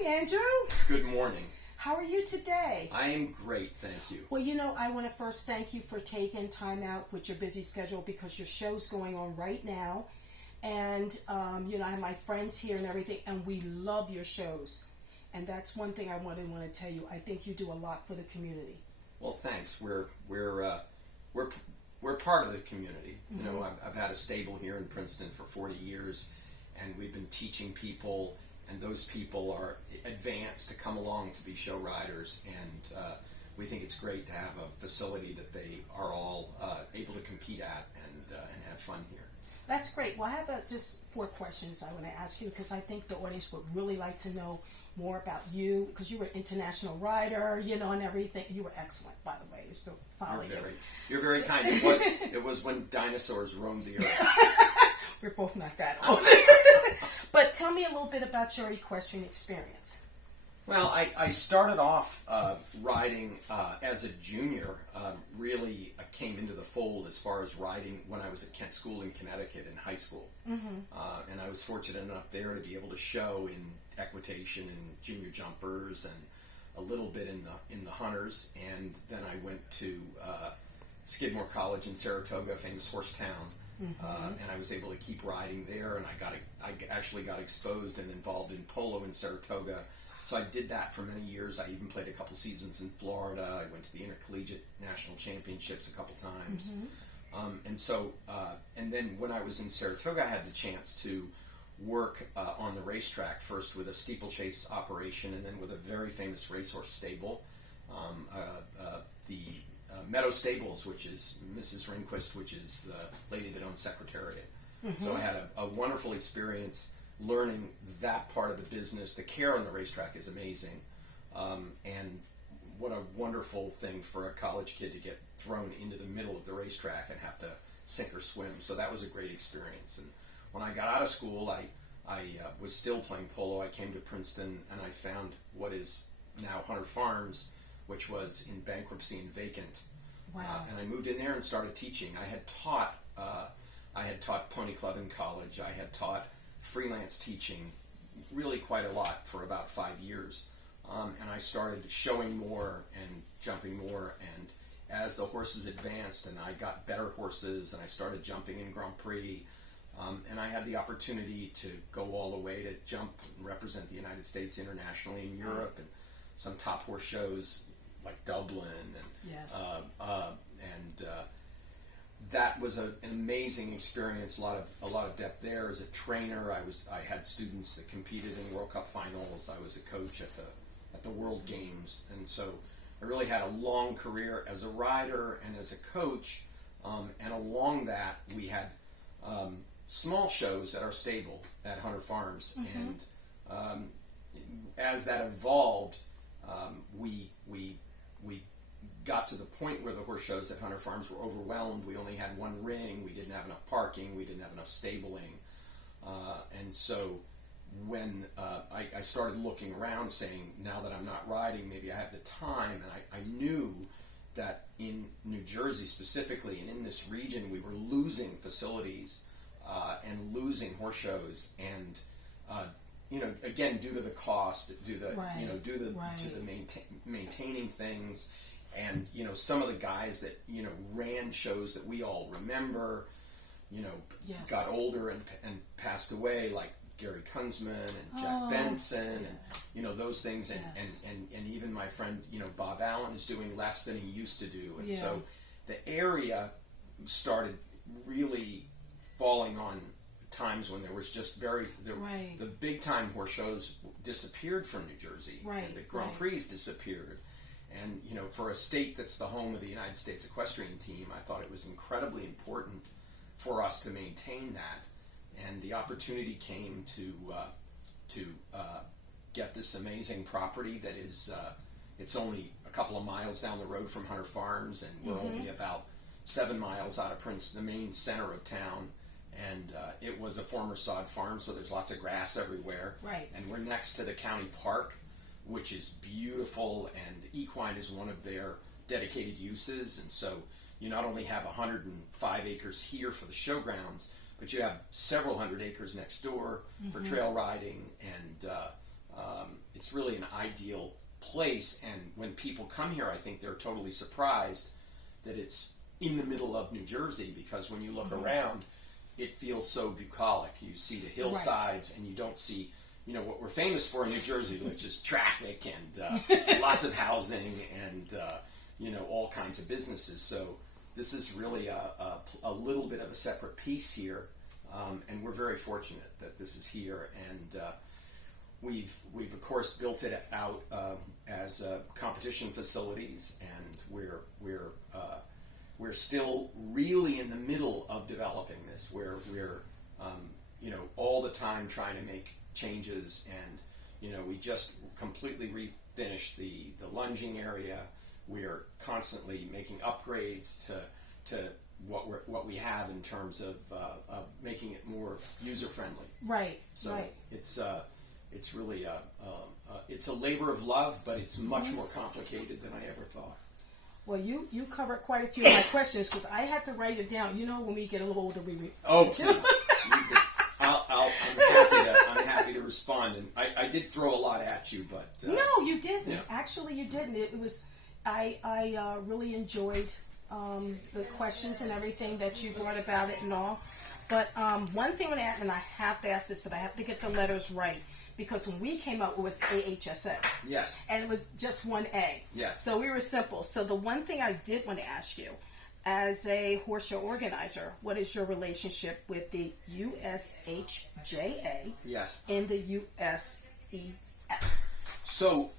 morning, Andrew. Good morning. How are you today? I am great, thank you. Well, I want to first thank you for taking time out with your busy schedule because your show's going on right now. And, I have my friends here and everything, and we love your shows. And that's one thing I want to tell you. I think you do a lot for the community. Well, thanks. We're part of the community. Mm-hmm. I've had a stable here in Princeton for 40 years, and we've been teaching people, and those people are advanced to come along to be show riders, and we think it's great to have a facility that they are all able to compete at and have fun here. That's great. Well, I have just 4 questions I want to ask you because I think the audience would really like to know more about you because you were an international rider, and everything. You were excellent, by the way. You're still following. You're very kind. It was when dinosaurs roamed the earth. We're both not that old. But tell me a little bit about your equestrian experience. Well, I started off riding as a junior. Really came into the fold as far as riding when I was at Kent School in Connecticut in high school. Mm-hmm. And I was fortunate enough there to be able to show in equitation and junior jumpers and a little bit in the hunters. And then I went to Skidmore College in Saratoga, famous horse town. Mm-hmm. And I was able to keep riding there, and I actually got exposed and involved in polo in Saratoga. So I did that for many years. I even played a couple seasons in Florida. I went to the Intercollegiate National Championships a couple times. Mm-hmm. And then when I was in Saratoga, I had the chance to work on the racetrack, first with a steeplechase operation and then with a very famous racehorse stable, the Meadow Stables, which is Mrs. Rehnquist, which is the lady that owns Secretariat. Mm-hmm. So I had a wonderful experience learning that part of the business. The care on the racetrack is amazing. And what a wonderful thing for a college kid to get thrown into the middle of the racetrack and have to sink or swim. So that was a great experience. And when I got out of school, I was still playing polo. I came to Princeton and I found what is now Hunter Farms, which was in bankruptcy and vacant. Wow. And I moved in there and started teaching. I had taught Pony Club in college. I had taught freelance teaching really quite a lot for about 5 years. And I started showing more and jumping more. And as the horses advanced and I got better horses and I started jumping in Grand Prix, and I had the opportunity to go all the way to jump and represent the United States internationally in Europe and some top horse shows like Dublin and yes. That was an amazing experience. A lot of depth there. As a trainer, I had students that competed in World Cup finals. I was a coach at the World Games, and so I really had a long career as a rider and as a coach. And along that, we had small shows at our stable at Hunter Farms, mm-hmm. And as that evolved, we got to the point where the horse shows at Hunter Farms were overwhelmed. We only had one ring. We didn't have enough parking. We didn't have enough stabling. And so when I started looking around saying, now that I'm not riding, maybe I have the time. And I knew that in New Jersey specifically and in this region, we were losing facilities and losing horse shows. And again, due to the cost, due to maintaining things, and some of the guys that ran shows that we all remember, yes. got older and passed away, like Gary Kunzman and Jack Benson, and those things, and, yes. and even my friend Bob Allen is doing less than he used to do, and yeah. so the area started really falling on times when there was just the big time horse shows disappeared from New Jersey, and the Grand Prix disappeared, and for a state that's the home of the United States equestrian team, I thought it was incredibly important for us to maintain that, and the opportunity came to get this amazing property that is it's only a couple of miles down the road from Hunter Farms, and we're mm-hmm. only about 7 miles out of Princeton, the main center of town. And it was a former sod farm, so there's lots of grass everywhere. Right. And we're next to the county park, which is beautiful, and equine is one of their dedicated uses. And so you not only have 105 acres here for the showgrounds, but you have several hundred acres next door mm-hmm. for trail riding, and it's really an ideal place. And when people come here, I think they're totally surprised that it's in the middle of New Jersey, because when you look around, it feels so bucolic. You see the hillsides, and you don't see, you know, what we're famous for in New Jersey, which is traffic and lots of housing and, you know, all kinds of businesses. So this is really a little bit of a separate piece here, and we're very fortunate that this is here. And we've of course built it out as competition facilities, and we're still really in the middle of developing this, where we're you know, all the time trying to make changes. And you know, we just completely refinished the lunging area. We're constantly making upgrades to what we have in terms of making it more user friendly. Right. So right. it's really it's a labor of love, but it's much more complicated than I ever thought. Well, you covered quite a few of my questions, because I had to write it down. You know, when we get a little older, we Oh, please. I'm happy to respond, and I did throw a lot at you, but no, you didn't. Yeah. Actually, you didn't. It was I really enjoyed the questions and everything that you brought about it and all. But one thing, and I have to ask this, but I have to get the letters right, because when we came out, it was AHSA. Yes. And it was just one A. Yes. So we were simple. So the one thing I did want to ask you, as a horse show organizer, what is your relationship with the USHJA Yes. and the USEF? So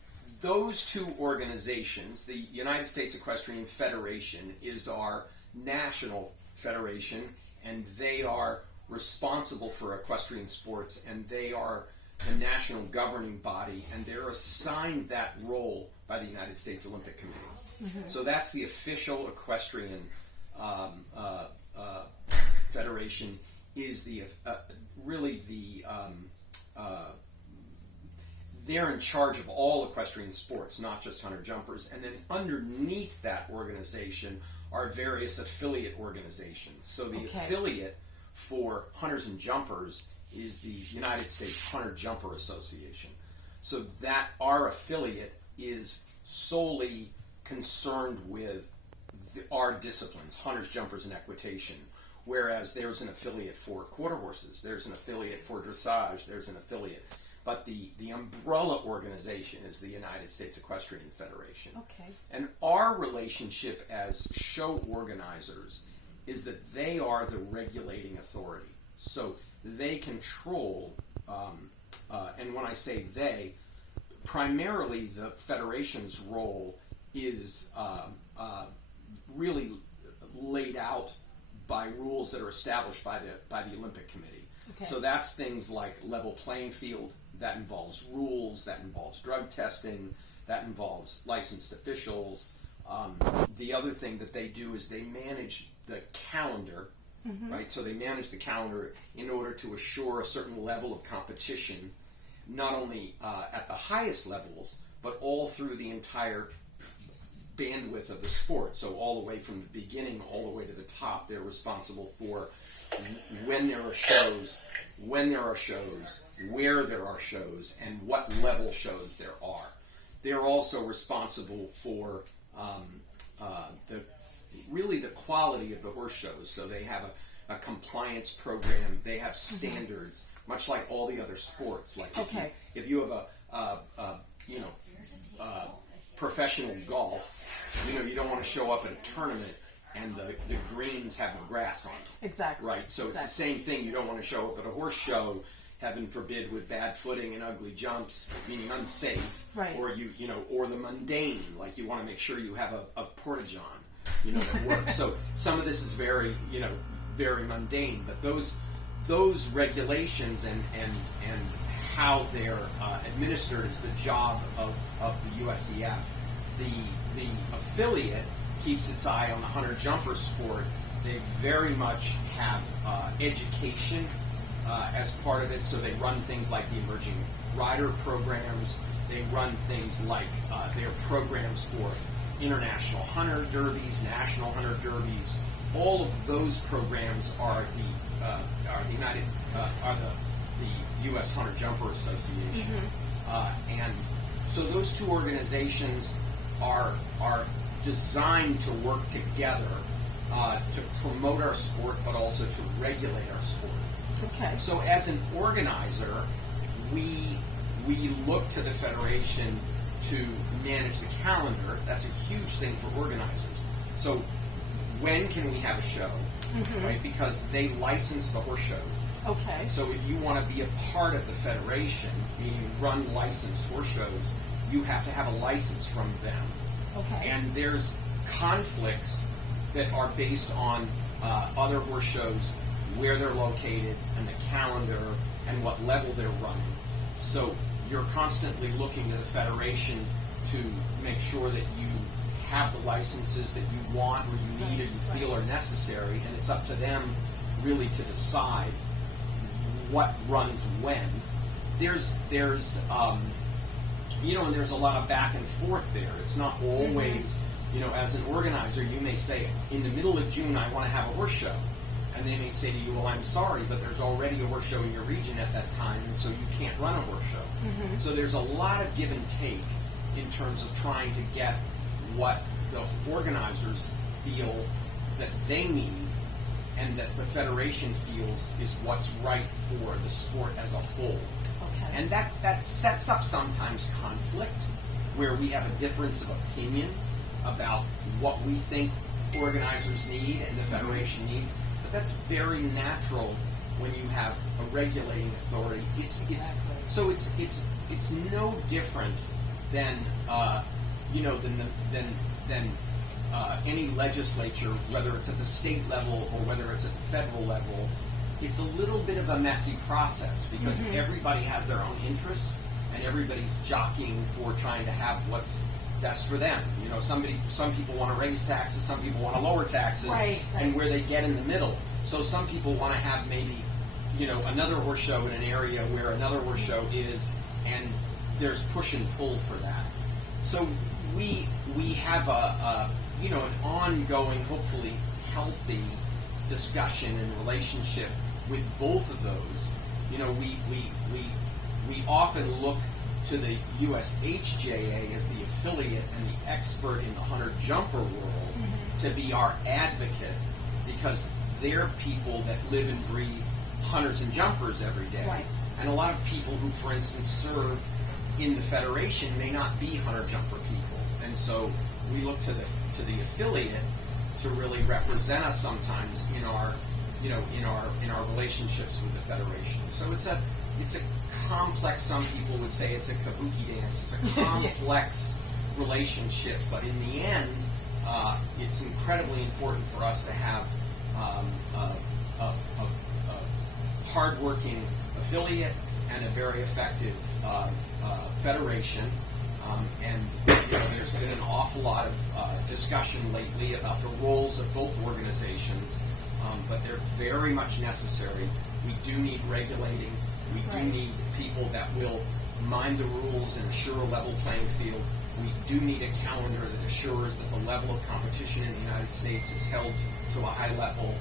those two organizations, the United States Equestrian Federation is our national federation, and they are responsible for equestrian sports, and they are the national governing body, and they're assigned that role by the United States Olympic Committee. Mm-hmm. So that's the official equestrian federation, is the really the they're in charge of all equestrian sports, not just hunter jumpers. And then underneath that organization are various affiliate organizations. So the affiliate for hunters and jumpers is the United States Hunter Jumper Association. So that our affiliate is solely concerned with our disciplines, hunters, jumpers, and equitation. Whereas there's an affiliate for quarter horses, there's an affiliate for dressage, there's an affiliate. But the umbrella organization is the United States Equestrian Federation. Okay. And our relationship as show organizers is that they are the regulating authority. So they control, and when I say they, primarily the federation's role is really laid out by rules that are established by the Olympic Committee. Okay. So that's things like level playing field. That involves rules, that involves drug testing, that involves licensed officials. The other thing that they do is they manage the calendar, right? So they manage the calendar in order to assure a certain level of competition, not only at the highest levels, but all through the entire bandwidth of the sport. So all the way from the beginning all the way to the top, they're responsible for when there are shows, where there are shows, and what level shows there are. They're also responsible for the quality of the horse shows. So they have a compliance program. They have standards, much like all the other sports. Like if you have a professional golf, you don't want to show up at a tournament and the greens have no grass on them. Exactly. Right. So it's the same thing. You don't want to show up at a horse show, heaven forbid, with bad footing and ugly jumps, meaning unsafe. Right. Or or the mundane, like you want to make sure you have a porta-john, that works. So some of this is very, very mundane, but those regulations and how they're administered is the job of the USEF. The affiliate keeps its eye on the hunter-jumper sport. They very much have education as part of it, so they run things like the emerging rider programs. They run things like their programs for international hunter derbies, national hunter derbies. All of those programs are the U.S. Hunter Jumper Association, and So those two organizations are designed to work together to promote our sport, but also to regulate our sport. Okay. So as an organizer, we look to the federation to manage the calendar. That's a huge thing for organizers. So when can we have a show, right? Because they license the horse shows. Okay. So if you want to be a part of the federation, meaning run licensed horse shows, you have to have a license from them. Okay. And there's conflicts that are based on other horse shows, where they're located, and the calendar, and what level they're running. So you're constantly looking to the federation to make sure that you have the licenses that you want or you need or you feel are necessary, and it's up to them really to decide what runs when. There's and there's a lot of back and forth there. It's not always, as an organizer, you may say, in the middle of June, I want to have a horse show. And they may say to you, well, I'm sorry, but there's already a horse show in your region at that time, and so you can't run a horse show. So there's a lot of give and take in terms of trying to get what the organizers feel that they need and that the federation feels is what's right for the sport as a whole. Okay. And that sets up sometimes conflict, where we have a difference of opinion about what we think organizers need and the federation needs. But that's very natural when you have a regulating authority. It's no different than any legislature, whether it's at the state level or whether it's at the federal level. It's a little bit of a messy process because everybody has their own interests and everybody's jockeying for trying to have what's best for them. Some people want to raise taxes, some people want to lower taxes, and where they get in the middle. So some people want to have maybe, another horse show in an area where another horse show is, and there's push and pull for that. So we have an ongoing, hopefully healthy discussion and relationship with both of those. We often look to the USHJA as the affiliate and the expert in the hunter-jumper world to be our advocate, because they're people that live and breathe hunters and jumpers every day. Right. And a lot of people who, for instance, serve in the federation may not be hunter-jumper people. And so we look to the affiliate to really represent us sometimes in our relationships with the federation. So it's a complex. Some people would say it's a kabuki dance. It's a complex relationship, but in the end, it's incredibly important for us to have a hardworking affiliate and a very effective federation. And there's been an awful lot of discussion lately about the roles of both organizations, but they're very much necessary. We do need regulating. We do need people that will mind the rules and assure a level playing field. We do need a calendar that assures that the level of competition in the United States is held to a high level.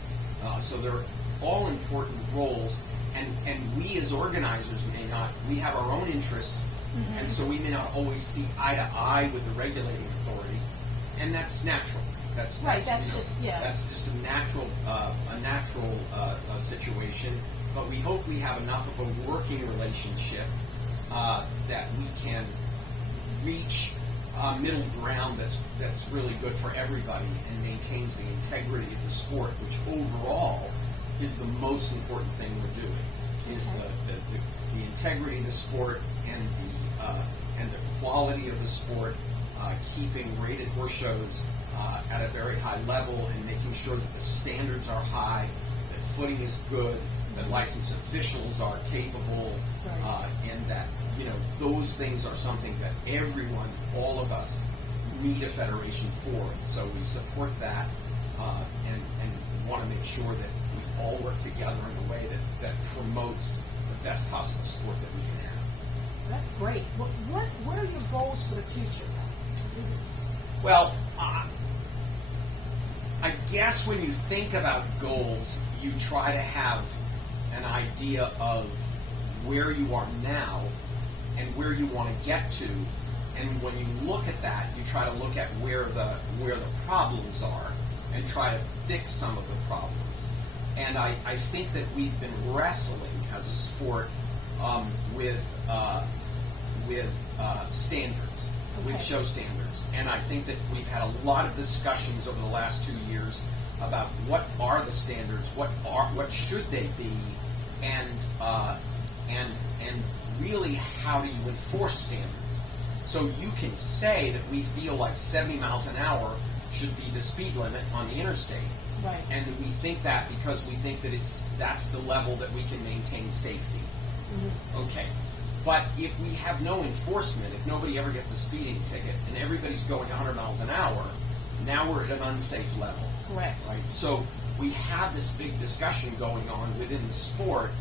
So they're all important roles, and we as organizers we have our own interests, and so we may not always see eye to eye with the regulating authority, and that's natural. That's just a natural situation. But we hope we have enough of a working relationship that we can reach a middle ground that's really good for everybody and maintains the integrity of the sport, which overall is the most important thing we're doing. Is the integrity of the sport and the quality of the sport, keeping rated horse shows at a very high level and making sure that the standards are high, that footing is good, that licensed officials are capable, and that those things are something that everyone, all of us, need a federation for. And so we support that and want to make sure that we all work together in a way that promotes the best possible sport that we can have. That's great. What are your goals for the future? Well, I guess when you think about goals, you try to have an idea of where you are now and where you want to get to, And when you look at that, you try to look at where the problems are and try to fix some of the problems. And I think that we've been wrestling as a sport with standards, with show standards. And I think that we've had a lot of discussions over the last 2 years about what are the standards, what should they be, and really how do you enforce standards. So you can say that we feel like 70 miles an hour should be the speed limit on the interstate. Right. And we think that because we think that that's the level that we can maintain safety. Mm-hmm. Okay. But if we have no enforcement, if nobody ever gets a speeding ticket and everybody's going 100 miles an hour, now we're at an unsafe level. Correct. Right? So we have this big discussion going on within the sport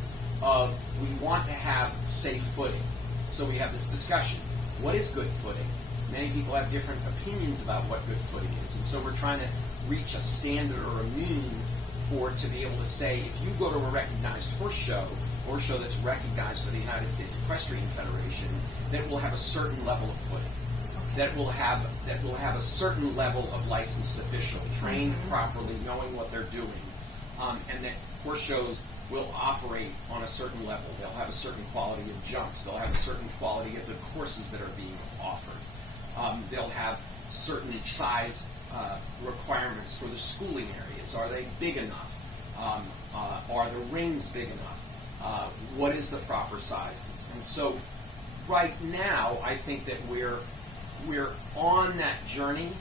of we want to have safe footing. So we have this discussion. What is good footing? Many people have different opinions about what good footing is. And so we're trying to reach a standard or a mean to be able to say, if you go to a recognized horse show that's recognized by the United States Equestrian Federation, that will have a certain level of footing. That will have a certain level of licensed official, trained properly, knowing what they're doing, and that horse shows will operate on a certain level. They'll have a certain quality of jumps. They'll have a certain quality of the courses that are being offered. They'll have certain size requirements for the schooling areas. Are they big enough? Are the rings big enough? What is the proper sizes? And so right now, I think that we're on that journey,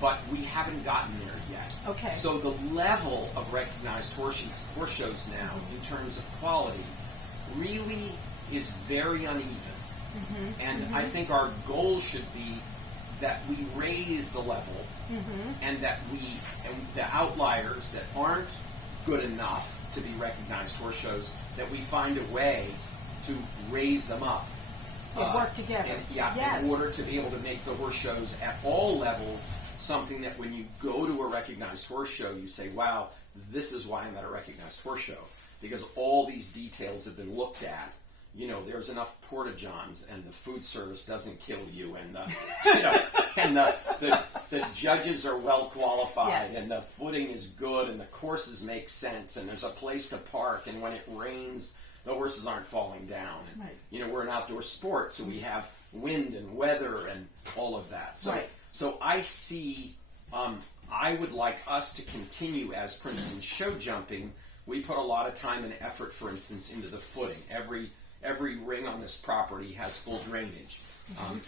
but we haven't gotten there yet. Okay. So the level of recognized horse shows now, in terms of quality, really is very uneven. And I think our goal should be that we raise the level, and that the outliers that aren't good enough to be recognized horse shows, that we find a way to raise them up. Work together. In order to be able to make the horse shows at all levels something that when you go to a recognized horse show, you say, wow, this is why I'm at a recognized horse show. Because all these details have been looked at. You know, there's enough porta-johns, and the food service doesn't kill you, and the judges are well qualified, and the footing is good, and the courses make sense, and there's a place to park, and when it rains, the horses aren't falling down. And, you know, we're an outdoor sport, so we have wind and weather and all of that. So, so I see, I would like us to continue as Princeton Show Jumping. We put a lot of time and effort, for instance, into the footing. Every ring on this property has full drainage.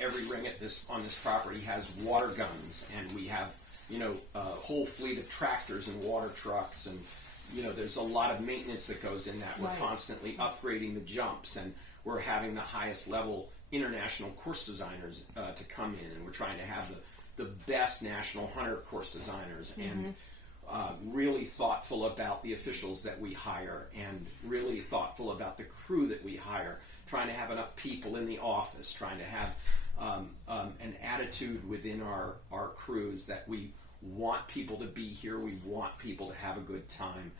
Every ring on this property has water guns, and we have, you know, a whole fleet of tractors and water trucks, and you know, there's a lot of maintenance that goes in that. We're constantly upgrading the jumps, and we're having the highest level international course designers to come in, and we're trying to have the best national hunter course designers, and really thoughtful about the officials that we hire, and really thoughtful about the crew that we hire, trying to have enough people in the office, trying to have an attitude within our crews that we want people to be here, we want people to have a good time.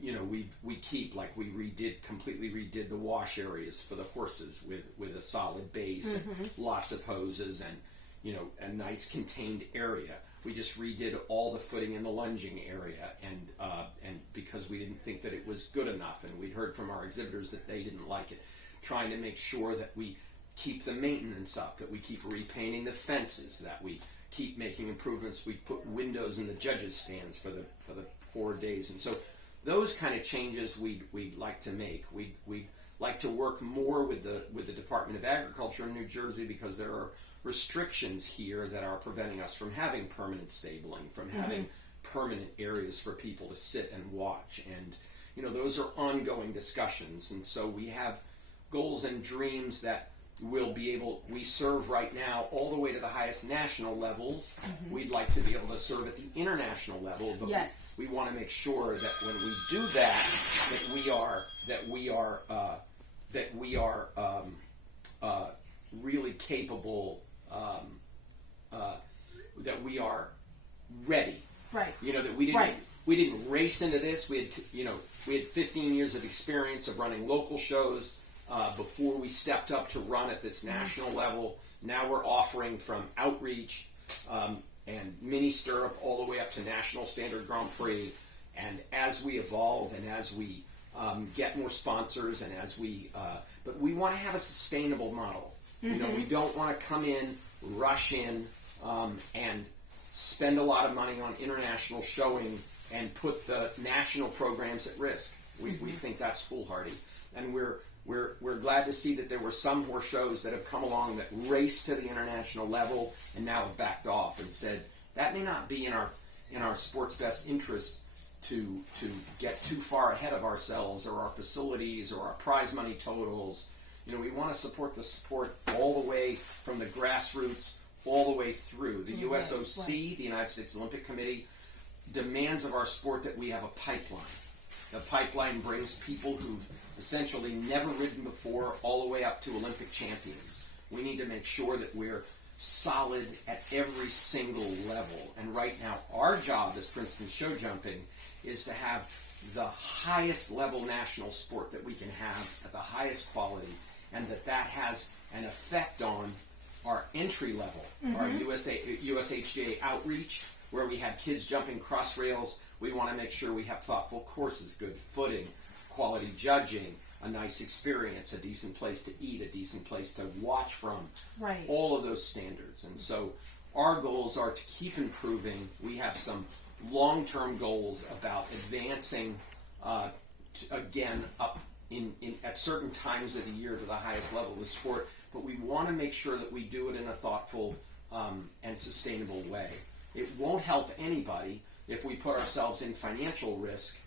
You know, we completely redid the wash areas for the horses with a solid base, and lots of hoses, and you know, a nice contained area. We just redid all the footing in the lunging area, and because we didn't think that it was good enough, and we'd heard from our exhibitors that they didn't like it. Trying to make sure that we keep the maintenance up, that we keep repainting the fences, that we keep making improvements. We put windows in the judges' stands for the 4 days, and so those kind of changes we'd like to make. We'd like to work more with the Department of Agriculture in New Jersey, because there are restrictions here that are preventing us from having permanent stabling, from having permanent areas for people to sit and watch, and you know, those are ongoing discussions. And so we have goals and dreams that we serve right now all the way to the highest national levels. We'd like to be able to serve at the international level, but we want to make sure that when we do that, that we are really capable, that we are ready. Right. You know, that we didn't race into this. We had 15 years of experience of running local shows. before we stepped up to run at this national level. Now we're offering from outreach and mini stirrup all the way up to national standard Grand Prix. And as we evolve and as we get more sponsors and as we, but we want to have a sustainable model. You know, we don't want to come in, rush in, and spend a lot of money on international showing and put the national programs at risk. We think that's foolhardy. And we're glad to see that there were some horse shows that have come along that raced to the international level and now have backed off and said that may not be in our sport's best interest to get too far ahead of ourselves or our facilities or our prize money totals. You know, we want to support the sport all the way from the grassroots all the way through. The USOC, the United States Olympic Committee, demands of our sport that we have a pipeline. The pipeline brings people who've essentially never ridden before all the way up to Olympic champions. We need to make sure that we're solid at every single level. And right now, our job as Princeton Show Jumping is to have the highest level national sport that we can have at the highest quality, and that has an effect on our entry level, our USHJ outreach, where we have kids jumping cross rails. We want to make sure we have thoughtful courses, good footing, quality judging, a nice experience, a decent place to eat, a decent place to watch from, all of those standards. And so our goals are to keep improving. We have some long-term goals about advancing, again, up at certain times of the year to the highest level of the sport, but we want to make sure that we do it in a thoughtful and sustainable way. It won't help anybody if we put ourselves in financial risk.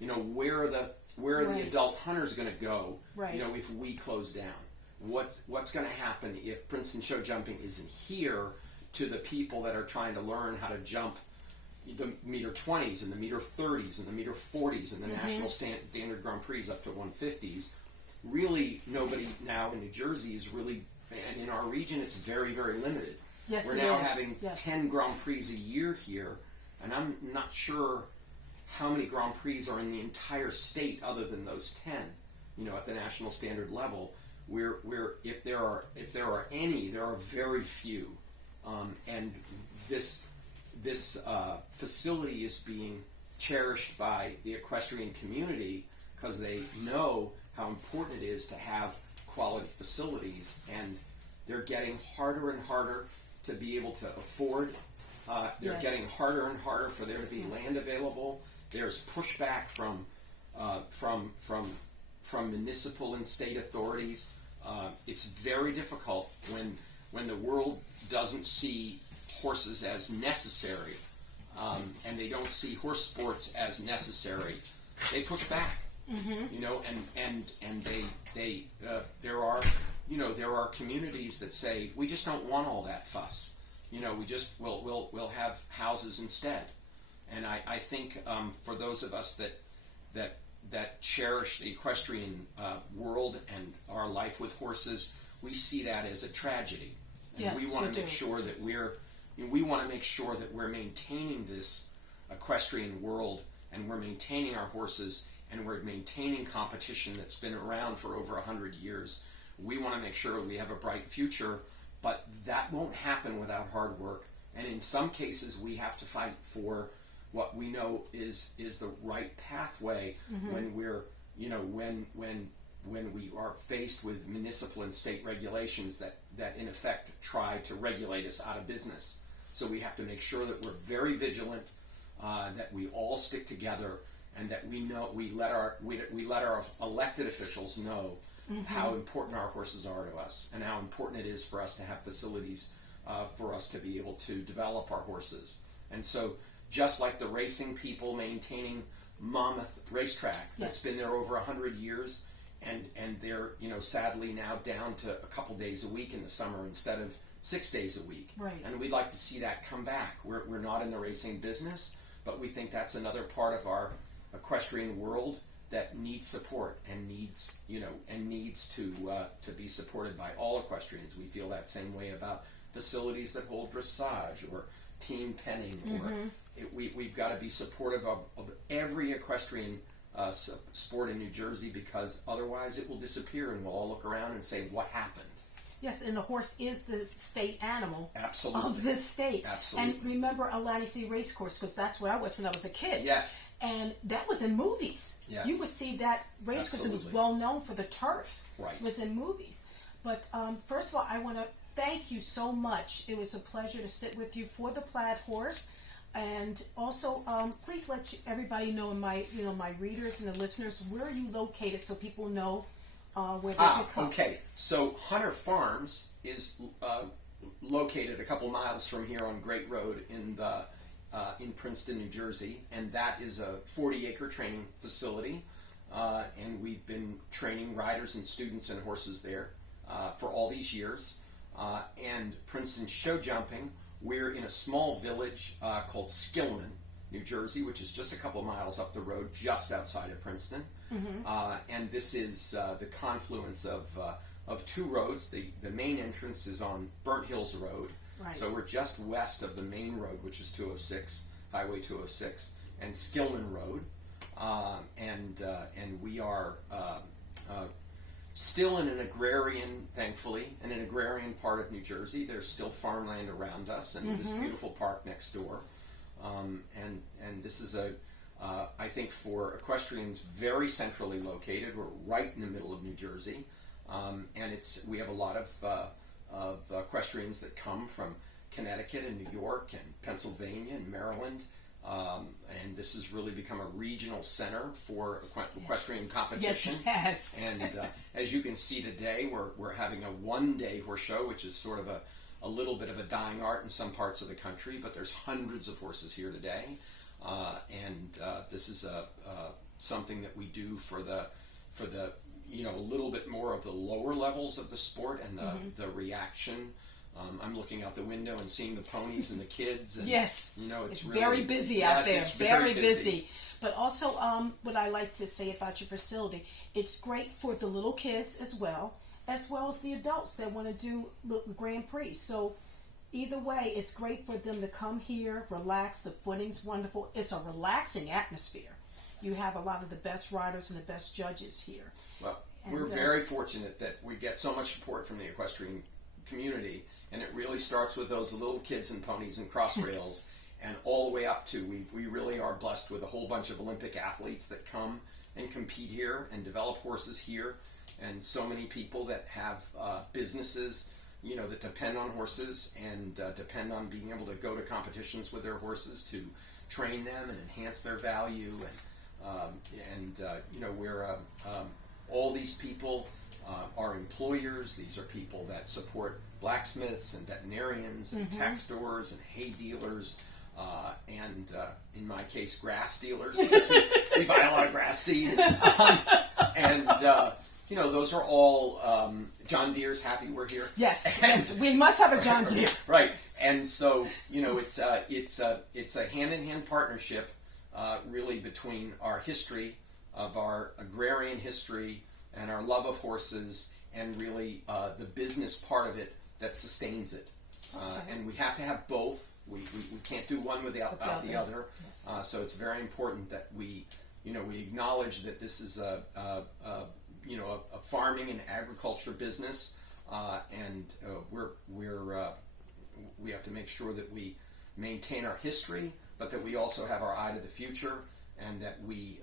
You know, where are the adult hunters going to go? You know, if we close down, what's going to happen if Princeton Show Jumping isn't here to the people that are trying to learn how to jump the meter 20s and the meter 30s and the meter 40s and the national standard Grand Prix up to 150s? Really, nobody now in New Jersey is really, and in our region, it's very, very limited. We're now having 10 Grand Prix a year here, and I'm not sure how many Grand Prix are in the entire state other than those 10, you know, at the national standard level. If there are any, there are very few. And this facility is being cherished by the equestrian community because they know how important it is to have quality facilities, and they're getting harder and harder to be able to afford. They're getting harder and harder for there to be land available. There's pushback from municipal and state authorities. It's very difficult when the world doesn't see horses as necessary, and they don't see horse sports as necessary. They push back, you know, and there are communities that say we just don't want all that fuss. You know, we'll have houses instead. And I think for those of us that cherish the equestrian world and our life with horses, we see that as a tragedy. And we want to make sure that we're maintaining this equestrian world, and we're maintaining our horses, and we're maintaining competition that's been around for over 100 years. We want to make sure we have a bright future, but that won't happen without hard work. And in some cases, we have to fight for what we know is the right pathway when we're, you know, when we are faced with municipal and state regulations that in effect try to regulate us out of business. So we have to make sure that we're very vigilant, that we all stick together, and that we let our elected officials know how important our horses are to us, and how important it is for us to have facilities for us to be able to develop our horses. And so, just like the racing people maintaining Monmouth Racetrack that's been there over 100 years, and they're, you know, sadly now down to a couple days a week in the summer instead of 6 days a week. And we'd like to see that come back. We're not in the racing business, but we think that's another part of our equestrian world that needs support and needs to be supported by all equestrians. We feel that same way about facilities that hold dressage or team penning, or we've got to be supportive of every equestrian sport in New Jersey, because otherwise it will disappear and we'll all look around and say, what happened? Yes, and the horse is the state animal Absolutely. of this state. Absolutely. And remember Atlantic City Racecourse, because that's where I was when I was a kid. Yes. And that was in movies. Yes. You would see that race because it was Absolutely. well known for the turf. Right. It was in movies. But first of all, I want to thank you so much. It was a pleasure to sit with you for the Plaid Horse. And also, please let everybody know, my readers and the listeners, where are you located so people know where they can come. Okay. So Hunter Farms is located a couple miles from here on Great Road in Princeton, New Jersey, and that is a 40-acre training facility. And we've been training riders and students and horses there for all these years. And Princeton Show Jumping, we're in a small village called Skillman, New Jersey, which is just a couple miles up the road, just outside of Princeton. And this is the confluence of two roads. The main entrance is on Burnt Hills Road. Right. So we're just west of the main road, which is 206, Highway 206, and Skillman Road. And we are still in an agrarian, thankfully, in an agrarian part of New Jersey. There's still farmland around us, and this beautiful park next door. And this is I think for equestrians, very centrally located. We're right in the middle of New Jersey, and we have a lot of equestrians that come from Connecticut and New York and Pennsylvania and Maryland. And this has really become a regional center for equestrian competition. Yes. And as you can see today, we're having a one-day horse show, which is sort of a little bit of a dying art in some parts of the country, but there's hundreds of horses here today. And this is something that we do for the a little bit more of the lower levels of the sport and the reaction. I'm looking out the window and seeing the ponies and the kids. And, yes, it's really, very busy out there. It's very busy. But also, what I like to say about your facility, it's great for the little kids as well as the adults that want to do the Grand Prix. So either way, it's great for them to come here, relax. The footing's wonderful. It's a relaxing atmosphere. You have a lot of the best riders and the best judges here. Well, we're very fortunate that we get so much support from the equestrian community, and it really starts with those little kids and ponies and cross rails and all the way up to we really are blessed with a whole bunch of Olympic athletes that come and compete here and develop horses here, and so many people that have businesses that depend on horses and depend on being able to go to competitions with their horses to train them and enhance their value, and we're all these people are employers. These are people that support blacksmiths and veterinarians and tax stores and hay dealers, and in my case, grass dealers. We buy a lot of grass seed, and those are all John Deere's happy we're here. Yes, we must have a John Deere. Right, and so it's a hand-in-hand partnership, really, between our history of our agrarian history and our love of horses, and really the business part of it that sustains it. And we have to have both. We can't do one without the other. Yes. So it's very important that we acknowledge that this is a farming and agriculture business, and we have to make sure that we maintain our history, but that we also have our eye to the future, and that we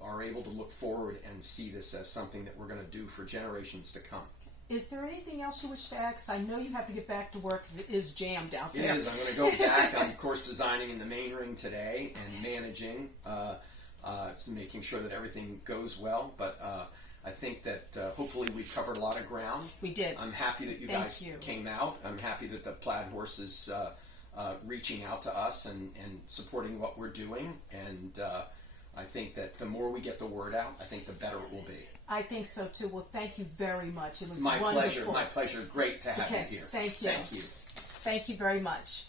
are able to look forward and see this as something that we're going to do for generations to come. Is there anything else you wish to add? Because I know you have to get back to work because it is jammed out there. It is. I'm going to go back. I'm, of course, designing in the main ring today and managing, making sure that everything goes well. But I think that hopefully we've covered a lot of ground. We did. I'm happy that you guys came out. I'm happy that the Plaid Horse is reaching out to us and supporting what we're doing. And I think that the more we get the word out, I think the better it will be. I think so too. Well, thank you very much. It was my wonderful. My pleasure. Great to have you here. Thank you. Thank you. Thank you very much.